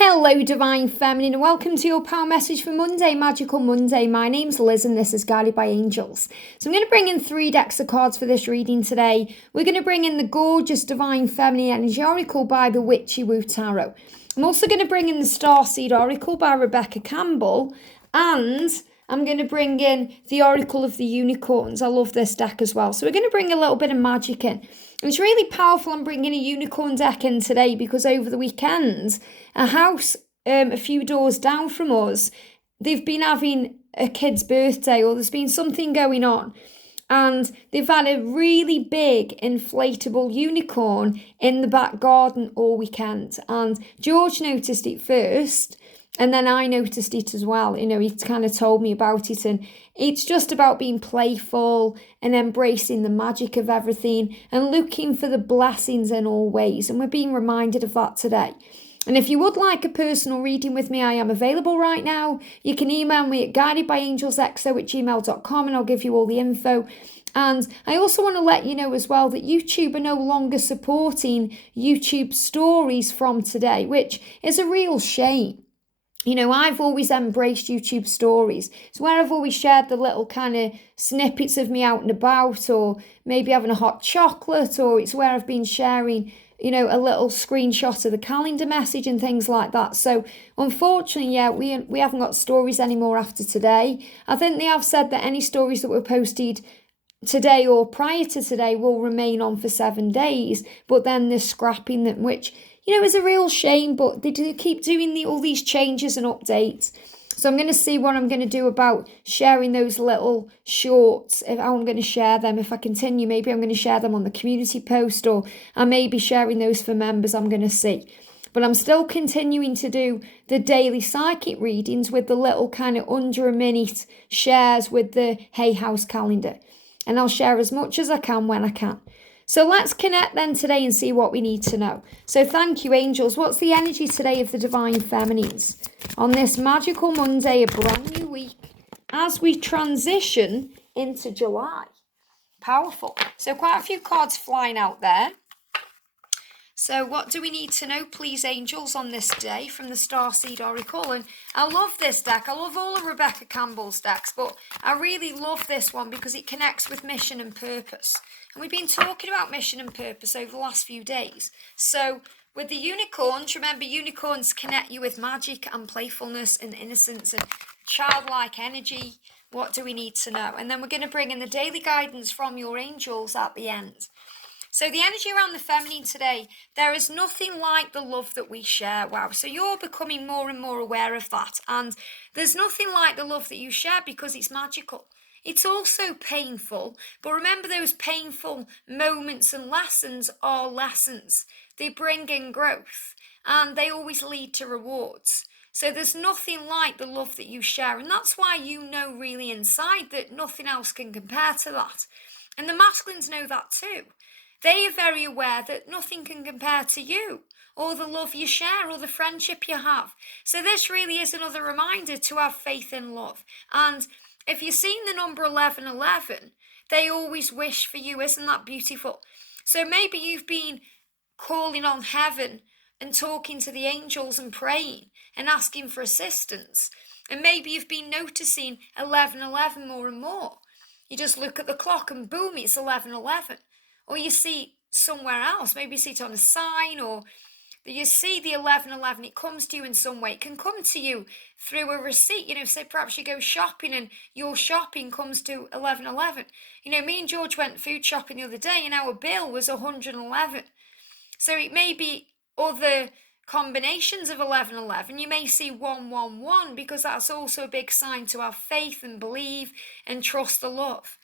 Hello, Divine Feminine, and welcome to your power message for Monday, Magical Monday. My name's Liz, and this is Guided by Angels. So I'm going to bring in 3 decks of cards for this reading today. We're going to bring in the gorgeous Divine Feminine Energy Oracle by the Witchy Tarot. I'm also going to bring in the Starseed Oracle by Rebecca Campbell, and I'm going to bring in the Oracle of the Unicorns. I love this deck as well. So we're going to bring a little bit of magic in. And it's really powerful. I'm bringing a unicorn deck in today because over the weekend, a house a few doors down from us, they've been having a kid's birthday, or there's been something going on. And they've had a really big inflatable unicorn in the back garden all weekend. And George noticed it first, and then I noticed it as well. You know, he kind of told me about it, and it's just about being playful and embracing the magic of everything and looking for the blessings in all ways. And we're being reminded of that today. And if you would like a personal reading with me, I am available right now. You can email me at guidedbyangelsxo@gmail.com and I'll give you all the info. And I also want to let you know as well that YouTube are no longer supporting YouTube stories from today, which is a real shame. You know, I've always embraced YouTube stories. It's where I've always shared the little kind of snippets of me out and about, or maybe having a hot chocolate, or it's where I've been sharing, you know, a little screenshot of the calendar message and things like that. So unfortunately, yeah, we haven't got stories anymore after today. I think they have said that any stories that were posted today or prior to today will remain on for 7 days, but then they're scrapping them, which, you know, is a real shame, but they do keep doing all these changes and updates. So I'm going to see what I'm going to do about sharing those little shorts, if how I'm going to share them. If I continue, maybe I'm going to share them on the community post, or I may be sharing those for members. I'm going to see. But I'm still continuing to do the daily psychic readings with the little kind of under a minute shares with the Hay House calendar. And I'll share as much as I can when I can. So let's connect then today and see what we need to know. So thank you, angels. What's the energy today of the Divine Feminines on this magical Monday, a brand new week, as we transition into July? Powerful. So quite a few cards flying out there. So what do we need to know, please, angels, on this day from the Starseed Oracle? And I love this deck. I love all of Rebecca Campbell's decks, but I really love this one because it connects with mission and purpose. And we've been talking about mission and purpose over the last few days. So with the unicorns, remember, unicorns connect you with magic and playfulness and innocence and childlike energy. What do we need to know? And then we're going to bring in the daily guidance from your angels at the end. So the energy around the feminine today, there is nothing like the love that we share. Wow. So you're becoming more and more aware of that. And there's nothing like the love that you share because it's magical. It's also painful. But remember, those painful moments and lessons are lessons. They bring in growth and they always lead to rewards. So there's nothing like the love that you share. And that's why you know really inside that nothing else can compare to that. And the masculines know that too. They are very aware that nothing can compare to you, or the love you share, or the friendship you have. So this really is another reminder to have faith in love. And if you've seen the number 1111, they always wish for you. Isn't that beautiful? So maybe you've been calling on heaven and talking to the angels and praying and asking for assistance. And maybe you've been noticing 1111 more and more. You just look at the clock and boom, it's 1111. Or you see somewhere else, maybe you see it on a sign, or you see the 1111, it comes to you in some way. It can come to you through a receipt. You know, say perhaps you go shopping and your shopping comes to 1111. You know, me and George went food shopping the other day and our bill was 111. So it may be other combinations of 1111. You may see 111 because that's also a big sign to have faith and believe and trust the love.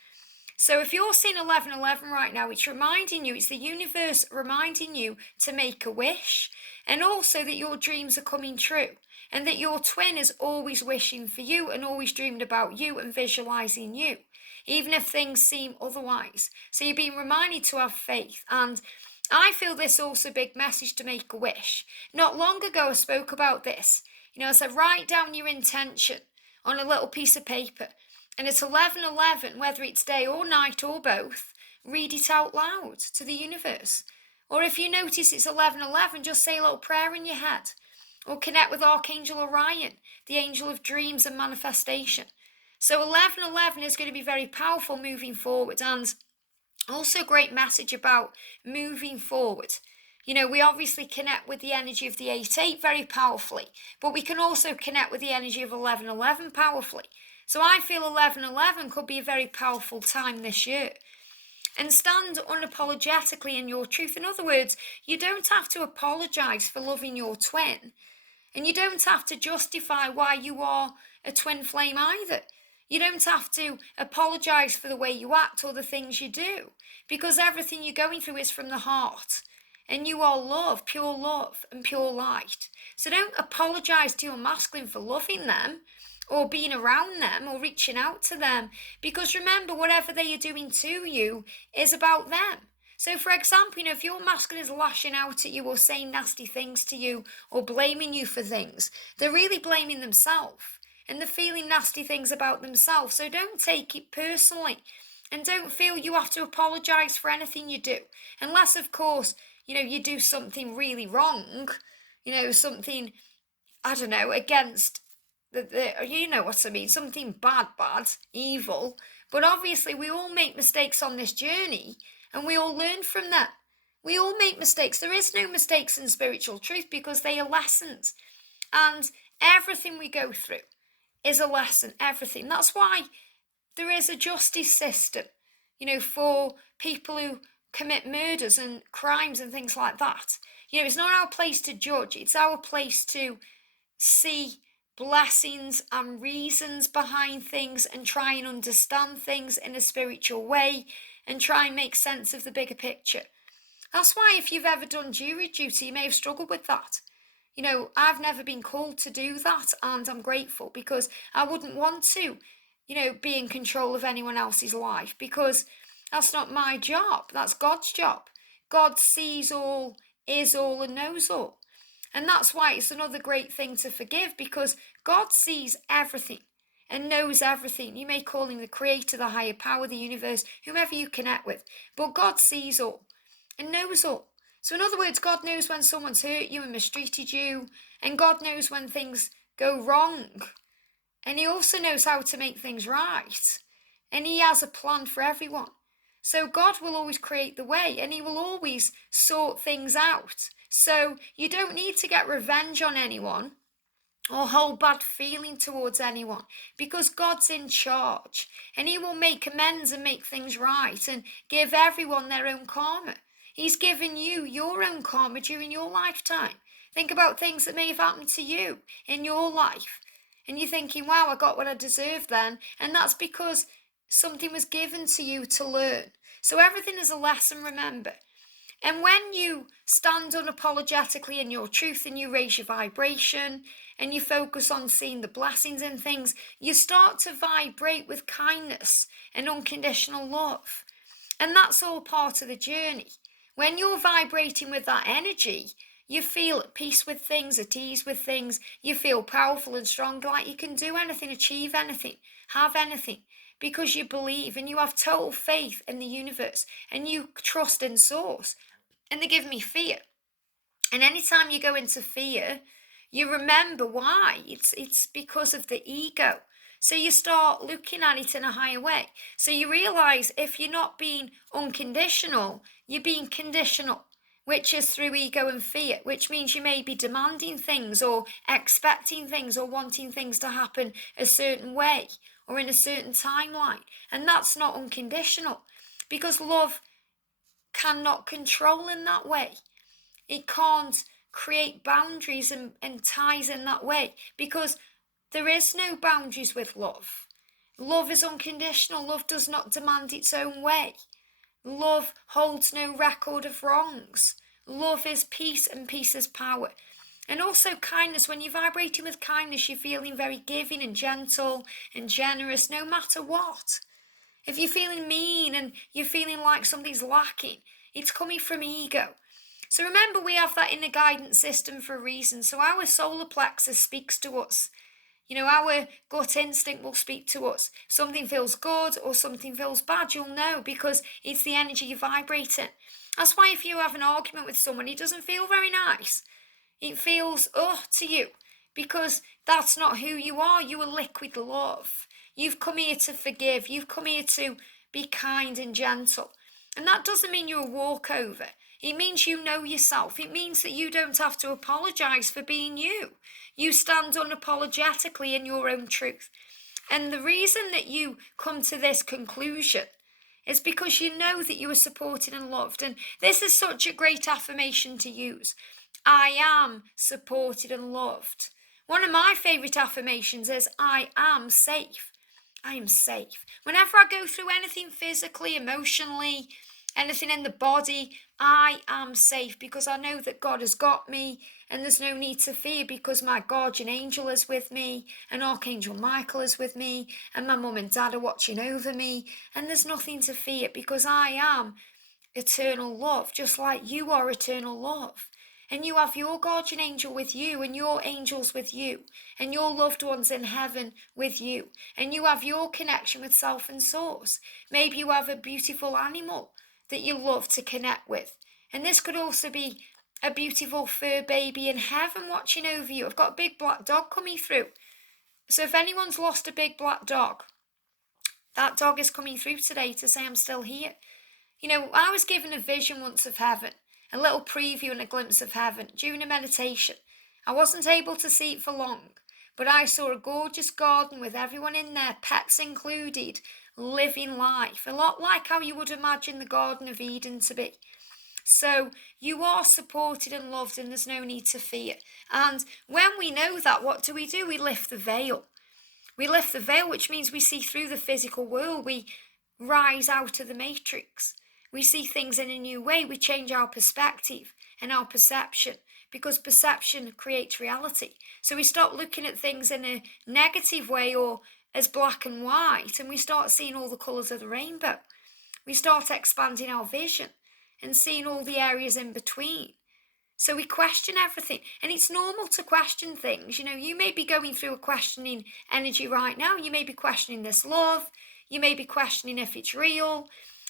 So if you're seeing 1111 right now, it's reminding you, it's the universe reminding you to make a wish, and also that your dreams are coming true, and that your twin is always wishing for you and always dreamed about you and visualizing you, even if things seem otherwise. So you're being reminded to have faith. And I feel this also a big message to make a wish. Not long ago, I spoke about this. You know, I said, write down your intention on a little piece of paper. And at 11:11, whether it's day or night or both, read it out loud to the universe. Or if you notice it's 11:11, just say a little prayer in your head. or connect with Archangel Orion, the angel of dreams and manifestation. So 1111 is going to be very powerful moving forward, and also a great message about moving forward. We obviously connect with the energy of the 8-8 very powerfully, but we can also connect with the energy of 1111 powerfully. So I feel 1111 could be a very powerful time this year. And stand unapologetically in your truth. In other words, you don't have to apologise for loving your twin. And you don't have to justify why you are a twin flame either. You don't have to apologise for the way you act or the things you do, because everything you're going through is from the heart. And you are love, and pure light. So don't apologise to your masculine for loving them or being around them or reaching out to them, because remember, whatever they are doing to you is about them. So for example, if your masculine is lashing out at you or saying nasty things to you or blaming you for things, they're really blaming themselves and they're feeling nasty things about themselves. So don't take it personally and don't feel you have to apologise for anything you do. Unless, of course, you do something really wrong, something, I don't know, against you know what I mean, something bad, evil. But obviously we all make mistakes on this journey and we all learn from that. We all make mistakes. There is no mistakes in spiritual truth because they are lessons. And everything we go through is a lesson, everything. That's why there is a justice system, for people who commit murders and crimes and things like that. It's not our place to judge. It's our place to see blessings and reasons behind things and try and understand things in a spiritual way and try and make sense of the bigger picture. That's why if you've ever done jury duty, you may have struggled with that. I've never been called to do that, and I'm grateful, because I wouldn't want to, be in control of anyone else's life, because that's not my job. That's God's job. God sees all, is all, and knows all. And that's why it's another great thing to forgive, because God sees everything and knows everything. You may call him the creator, the higher power, the universe, whomever you connect with. But God sees all and knows all. So in other words, God knows when someone's hurt you and mistreated you. And God knows when things go wrong. And he also knows how to make things right. And he has a plan for everyone. So God will always create the way, and he will always sort things out. So you don't need to get revenge on anyone or hold bad feeling towards anyone, because God's in charge and he will make amends and make things right and give everyone their own karma. He's given you your own karma during your lifetime. Think about things that may have happened to you in your life. And you're thinking, wow, I got what I deserved then. And that's because something was given to you to learn. So everything is a lesson, remember. And when you stand unapologetically in your truth and you raise your vibration and you focus on seeing the blessings in things, you start to vibrate with kindness and unconditional love. And that's all part of the journey. When you're vibrating with that energy, you feel at peace with things, at ease with things. You feel powerful and strong, like you can do anything, achieve anything, have anything, because you believe and you have total faith in the universe and you trust in source. And they give me fear. And anytime you go into fear, you remember why. It's because of the ego. So you start looking at it in a higher way. So you realise if you're not being unconditional, you're being conditional, which is through ego and fear, which means you may be demanding things or expecting things or wanting things to happen a certain way or in a certain timeline. And that's not unconditional, because love cannot control in that way. It can't create boundaries and ties in that way, because there is no boundaries with love. Love is unconditional. Love does not demand its own way. Love holds no record of wrongs. Love is peace, and peace is power. And also kindness. When you're vibrating with kindness, you're feeling very giving and gentle and generous, no matter what. If you're feeling mean and you're feeling like something's lacking, it's coming from ego. So remember, we have that inner guidance system for a reason. So our solar plexus speaks to us. Our gut instinct will speak to us. Something feels good or something feels bad, you'll know, because it's the energy you're vibrating. That's why if you have an argument with someone, it doesn't feel very nice. It feels to you because that's not who you are. You are liquid love. You've come here to forgive. You've come here to be kind and gentle. And that doesn't mean you're a walkover. It means you know yourself. It means that you don't have to apologise for being you. You stand unapologetically in your own truth. And the reason that you come to this conclusion is because you know that you are supported and loved. And this is such a great affirmation to use. I am supported and loved. One of my favourite affirmations is I am safe. I am safe. Whenever I go through anything physically, emotionally, anything in the body, I am safe because I know that God has got me and there's no need to fear because my guardian angel is with me and Archangel Michael is with me and my mum and dad are watching over me and there's nothing to fear because I am eternal love, just like you are eternal love. And you have your guardian angel with you and your angels with you and your loved ones in heaven with you. And you have your connection with self and source. Maybe you have a beautiful animal that you love to connect with. And this could also be a beautiful fur baby in heaven watching over you. I've got a big black dog coming through. So if anyone's lost a big black dog, that dog is coming through today to say I'm still here. You know, I was given a vision once of heaven, a little preview and a glimpse of heaven during a meditation. I wasn't able to see it for long, but I saw a gorgeous garden with everyone in there, pets included, living life, a lot like how you would imagine the Garden of Eden to be. So you are supported and loved and there's no need to fear. And when we know that, what do? We lift the veil. We lift the veil, which means we see through the physical world. We rise out of the matrix. We see things in a new way. We change our perspective and our perception because perception creates reality. So we stop looking at things in a negative way or as black and white, and we start seeing all the colours of the rainbow. We start expanding our vision and seeing all the areas in between. So we question everything, and it's normal to question things. You know, you may be going through a questioning energy right now. You may be questioning this love. You may be questioning if it's real.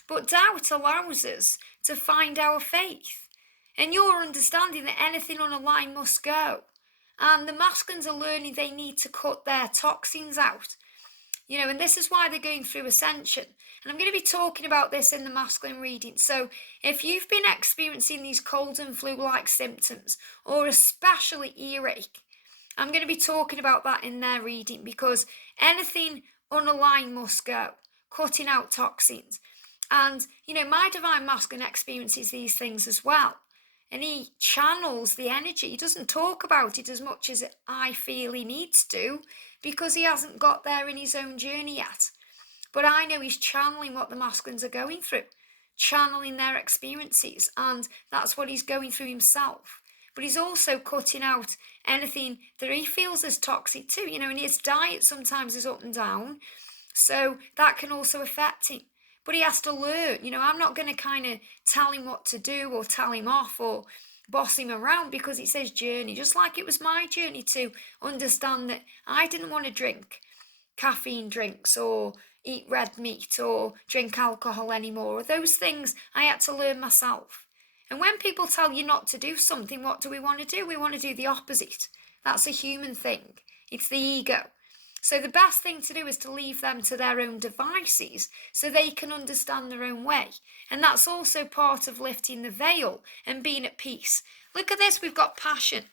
But doubt allows us to find our faith. And you're understanding that anything unaligned must go. And the masculines are learning they need to cut their toxins out. You know, and this is why they're going through ascension. And I'm going to be talking about this in the masculine reading. So if you've been experiencing these cold and flu-like symptoms, or especially earache, I'm going to be talking about that in their reading because anything unaligned must go, cutting out toxins. And, you know, my divine masculine experiences these things as well. And he channels the energy. He doesn't talk about it as much as I feel he needs to because he hasn't got there in his own journey yet. But I know he's channeling what the masculines are going through, channeling their experiences. And that's what he's going through himself. But he's also cutting out anything that he feels is toxic too. You know, and his diet sometimes is up and down. So that can also affect him. But he has to learn. You know, I'm not going to kind of tell him what to do or tell him off or boss him around because it's his journey. Just like it was my journey to understand that I didn't want to drink caffeine drinks or eat red meat or drink alcohol anymore. Those things I had to learn myself. And when people tell you not to do something, what do? We want to do the opposite. That's a human thing. It's the ego. So the best thing to do is to leave them to their own devices so they can understand their own way. And that's also part of lifting the veil and being at peace. Look at this, we've got passion.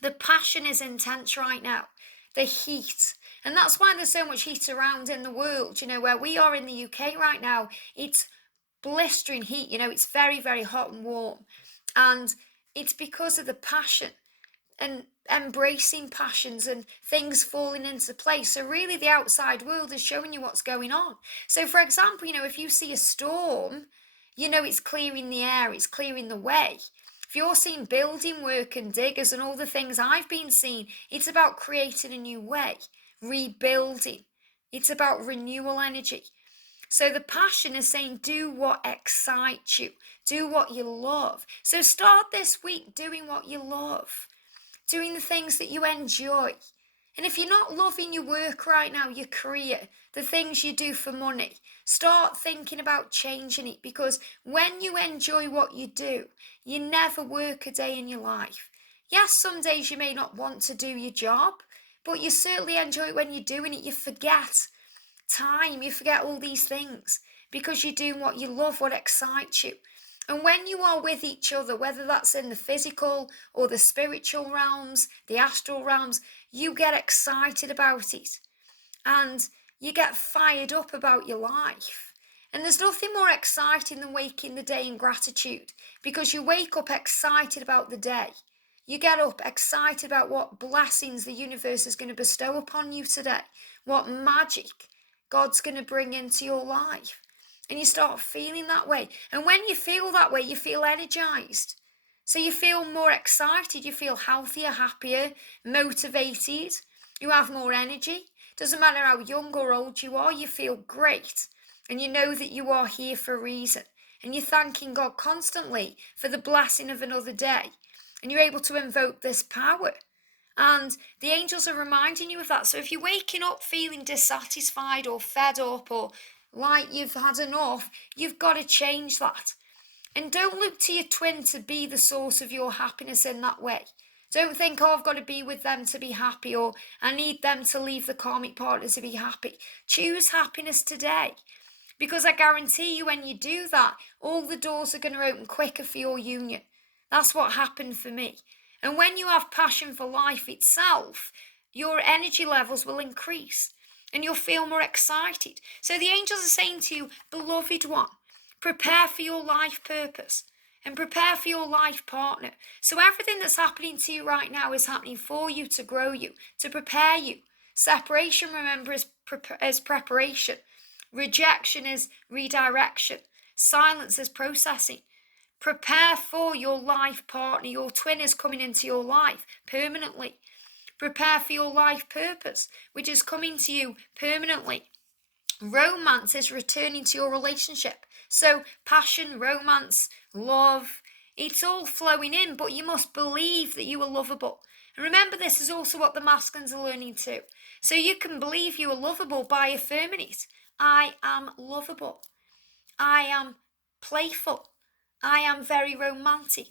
The passion is intense right now. The heat. And that's why there's so much heat around in the world. You know, where we are in the UK right now, it's blistering heat. You know, it's very, very hot and warm. And it's because of the passion and embracing passions and things falling into place. So really the outside world is showing you what's going on. So for example, you know, if you see a storm, you know it's clearing the air, it's clearing the way. If you're seeing building work and diggers and all the things I've been seeing, it's about creating a new way, rebuilding. It's about renewal energy. So the passion is saying do what excites you, do what you love. So start this week doing what you love. Doing the things that you enjoy. And if you're not loving your work right now, your career, the things you do for money, start thinking about changing it because when you enjoy what you do, you never work a day in your life. Yes, some days you may not want to do your job, but you certainly enjoy it when you're doing it. You forget time, you forget all these things because you're doing what you love, what excites you. And when you are with each other, whether that's in the physical or the spiritual realms, the astral realms, you get excited about it and you get fired up about your life. And there's nothing more exciting than waking the day in gratitude because you wake up excited about the day. You get up excited about what blessings the universe is going to bestow upon you today, what magic God's going to bring into your life. And you start feeling that way. And when you feel that way, you feel energized. So you feel more excited, you feel healthier, happier, motivated, you have more energy. Doesn't matter how young or old you are, you feel great. And you know that you are here for a reason. And you're thanking God constantly for the blessing of another day. And you're able to invoke this power. And the angels are reminding you of that. So if you're waking up feeling dissatisfied or fed up or like you've had enough, you've got to change that. And don't look to your twin to be the source of your happiness in that way. Don't think, oh, I've got to be with them to be happy, or I need them to leave the karmic partner to be happy. Choose happiness today. Because I guarantee you when you do that, all the doors are going to open quicker for your union. That's what happened for me. And when you have passion for life itself, your energy levels will increase and you'll feel more excited. So the angels are saying to you, beloved one, prepare for your life purpose and prepare for your life partner. So everything that's happening to you right now is happening for you, to grow you, to prepare you. Separation, remember, is preparation. Rejection is redirection. Silence is processing. Prepare for your life partner. Your twin is coming into your life permanently. Prepare for your life purpose, which is coming to you permanently. Romance is returning to your relationship. So passion, romance, love, it's all flowing in, but you must believe that you are lovable. And remember, this is also what the masculines are learning too. So you can believe you are lovable by affirming it. I am lovable. I am playful. I am very romantic.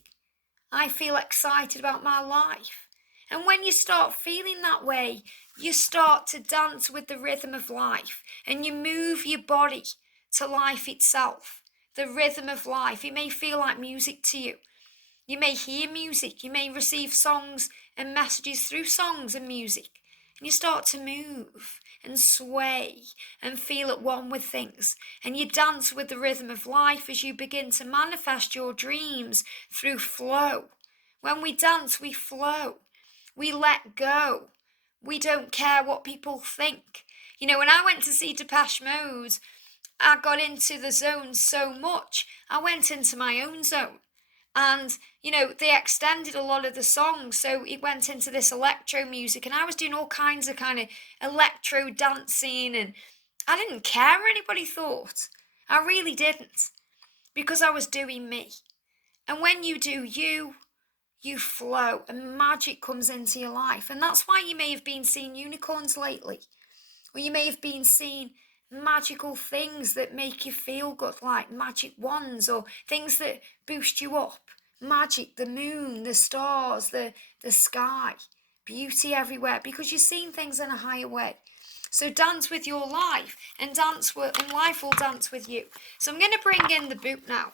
I feel excited about my life. And when you start feeling that way, you start to dance with the rhythm of life and you move your body to life itself. The rhythm of life. It may feel like music to you. You may hear music. You may receive songs and messages through songs and music. And you start to move and sway and feel at one with things. And you dance with the rhythm of life as you begin to manifest your dreams through flow. When we dance, we flow. We let go. We don't care what people think. You know, when I went to see Depeche Mode, I got into the zone so much, I went into my own zone. And, you know, they extended a lot of the songs, so it went into this electro music, and I was doing all kinds of kind of electro dancing, and I didn't care what anybody thought. I really didn't, because I was doing me. And when you do you, you flow, and magic comes into your life. And that's why you may have been seeing unicorns lately, or you may have been seeing magical things that make you feel good, like magic wands or things that boost you up. Magic, the moon, the stars, the sky, beauty everywhere, because you're seeing things in a higher way. So dance with your life, and life will dance with you. So I'm going to bring in the book now.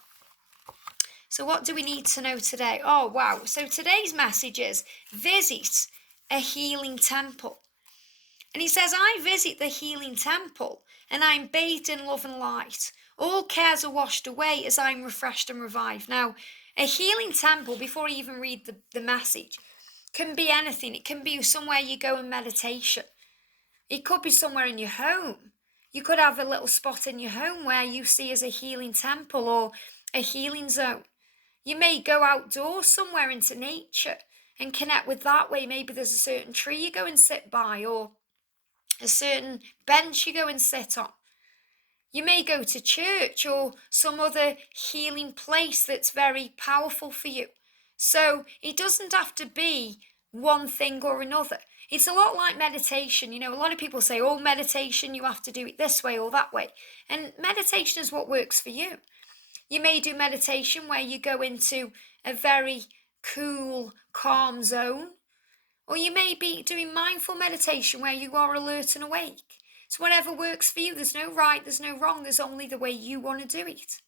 So what do we need to know today? Oh, wow. So today's message is visit a healing temple. And he says, I visit the healing temple, and I'm bathed in love and light. All cares are washed away as I'm refreshed and revived. Now, a healing temple, before I even read the message, can be anything. It can be somewhere you go in meditation. It could be somewhere in your home. You could have a little spot in your home where you see as a healing temple or a healing zone. You may go outdoors somewhere into nature and connect with that way. Maybe there's a certain tree you go and sit by, or a certain bench you go and sit on. You may go to church or some other healing place that's very powerful for you. So it doesn't have to be one thing or another. It's a lot like meditation. You know, a lot of people say, oh, meditation, you have to do it this way or that way. And meditation is what works for you. You may do meditation where you go into a very cool, calm zone. Or you may be doing mindful meditation where you are alert and awake. It's whatever works for you. There's no right, there's no wrong. There's only the way you want to do it.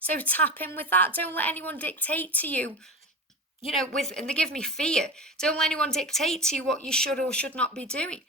So tap in with that. Don't let anyone dictate to you, and they give me fear. Don't let anyone dictate to you what you should or should not be doing.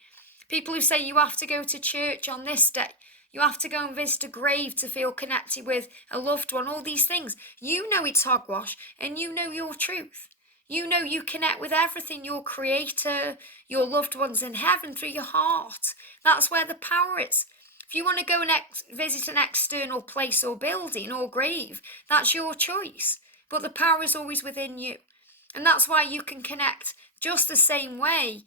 People who say you have to go to church on this day, you have to go and visit a grave to feel connected with a loved one, all these things. You know it's hogwash, and you know your truth. You know you connect with everything, your creator, your loved ones in heaven through your heart. That's where the power is. If you want to go and visit an external place or building or grave, that's your choice. But the power is always within you. And that's why you can connect just the same way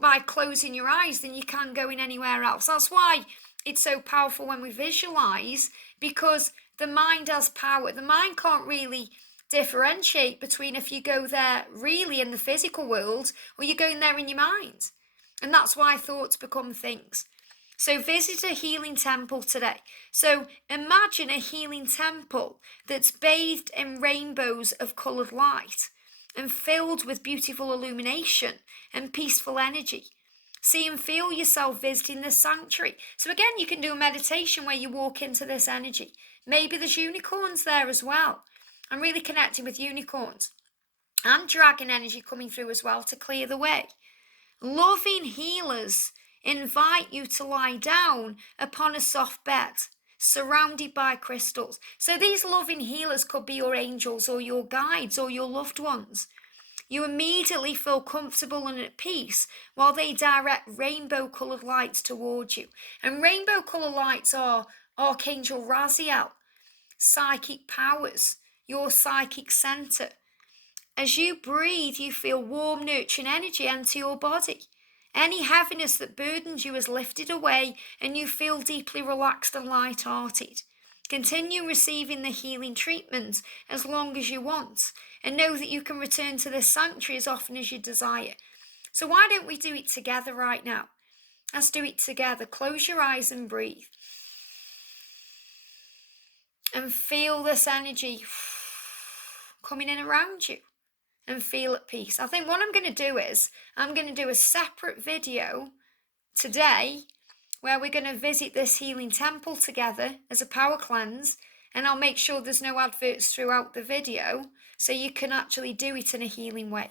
by closing your eyes than you can going anywhere else. That's why it's so powerful when we visualize, because the mind has power. The mind can't really differentiate between if you go there really in the physical world or you're going there in your mind. And that's why thoughts become things. So visit a healing temple today. So imagine a healing temple that's bathed in rainbows of coloured light and filled with beautiful illumination and peaceful energy. See and feel yourself visiting this sanctuary. So again, you can do a meditation where you walk into this energy. Maybe there's unicorns there as well. I'm really connecting with unicorns and dragon energy coming through as well to clear the way. Loving healers invite you to lie down upon a soft bed surrounded by crystals. So these loving healers could be your angels or your guides or your loved ones. You immediately feel comfortable and at peace while they direct rainbow-coloured lights towards you. And rainbow-coloured lights are Archangel Raziel, psychic powers, your psychic centre. As you breathe, you feel warm, nurturing energy enter your body. Any heaviness that burdens you is lifted away and you feel deeply relaxed and light-hearted. Continue receiving the healing treatment as long as you want, and know that you can return to this sanctuary as often as you desire. So why don't we do it together right now? Let's do it together. Close your eyes and breathe. And feel this energy coming in around you. And feel at peace. I think what I'm going to do is, I'm going to do a separate video today where we're going to visit this healing temple together as a power cleanse, and I'll make sure there's no adverts throughout the video so you can actually do it in a healing way.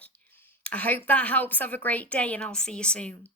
I hope that helps. Have a great day, and I'll see you soon.